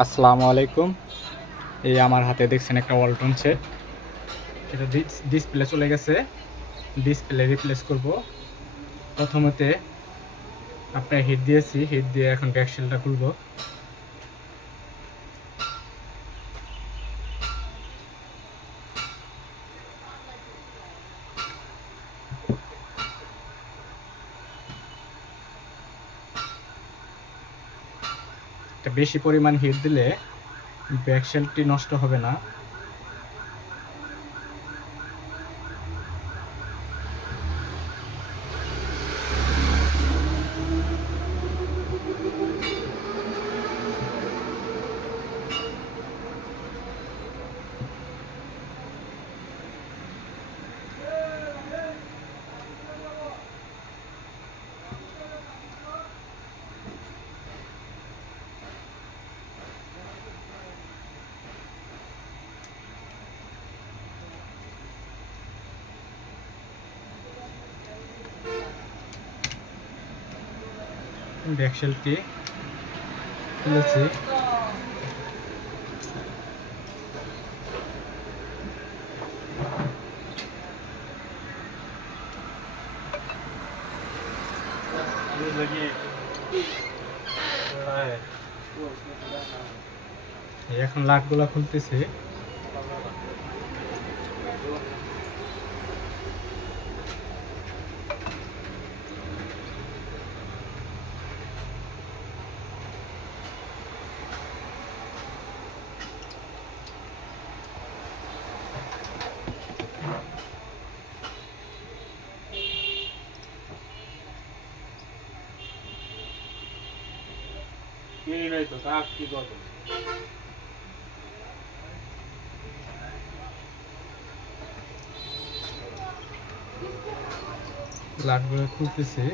আসসালামু আলাইকুম। এই আমার হাতে দেখছেন একটা ওয়ালটন সেট। এটা ডিসপ্লে চলে গেছে, ডিসপ্লে রিপ্লেস করব। প্রথমতে আপনার হিট দিয়েছি, হিট দিয়ে এখন ব্যাকশেলটা খুলব। এটা বেশি পরিমাণ হিট দিলে ব্যাকশেলটি নষ্ট হবে না। ব্যাকশেলটি খুলেছি। এখন লাটগুলা খুলতেছি। লাটগুলো খুলতেছি।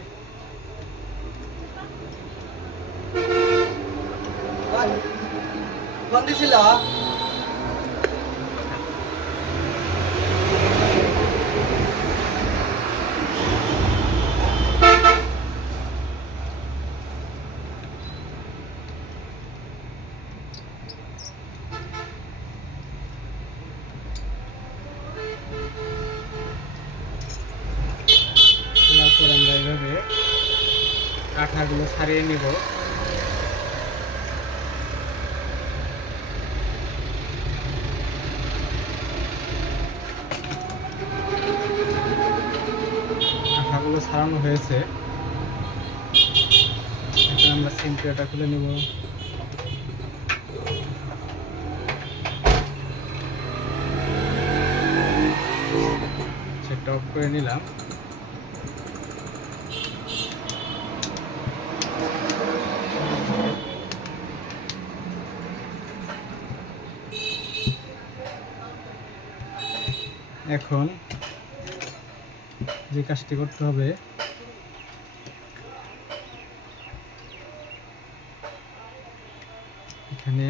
তারপর আমরা এইভাবে কাঠাগুলো ছাড়িয়ে নেব। কাঠাগুলো ছাড়ানো হয়েছে। এখন আমরা সিমটা খুলে নেব। সেটা অফ করে নিলাম। এখন যে কাজটি করতে হবে, এখানে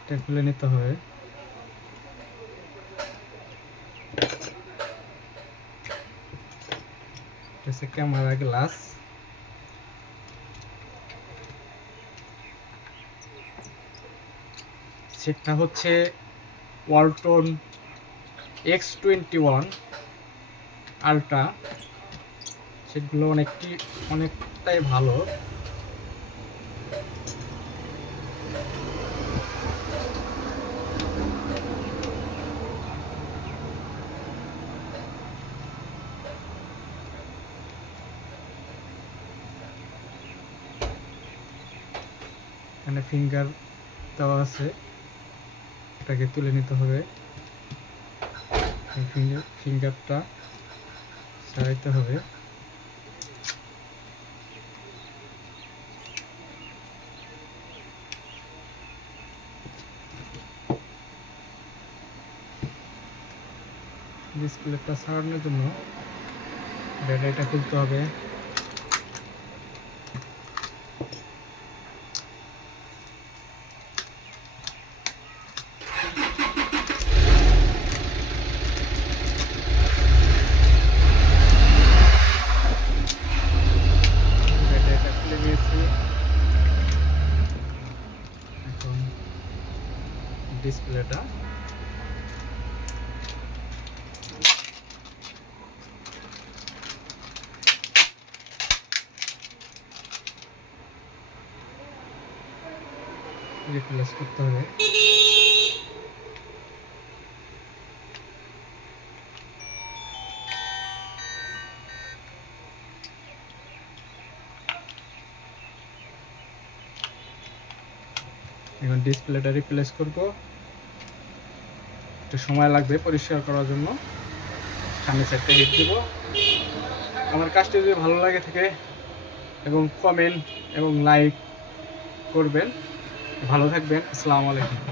এটা খুলে নিতে হবে। এটা হচ্ছে ক্যামেরা গ্লাস। সেটা হচ্ছে ওয়ালটন X21 আলট্রা। সেগুলো অনেকটাই ভালো। এখানে ফিঙ্গার দেওয়া আছে, এটাকে তুলে নিতে হবে। ফিঙ্গারটা ছাড়াইতে হবে। ডিসপ্লেটা ছাড়ানোর জন্য ব্যাটারিটা খুলতে হবে। ব্যাটারিটা খুলে নিয়েছি। ডিসপ্লেটা। রিপ্লেস করতে হবে। এখন ডিসপ্লেটা রিপ্লেস করব, একটু সময় লাগবে পরিষ্কার করার জন্য। সামনের সাইডটা হিট দিব। আমার কাজটি যদি ভালো লাগে থাকে এবং কমেন্ট এবং লাইক করবেন। ভালো থাকবেন। আসসালামু আলাইকুম।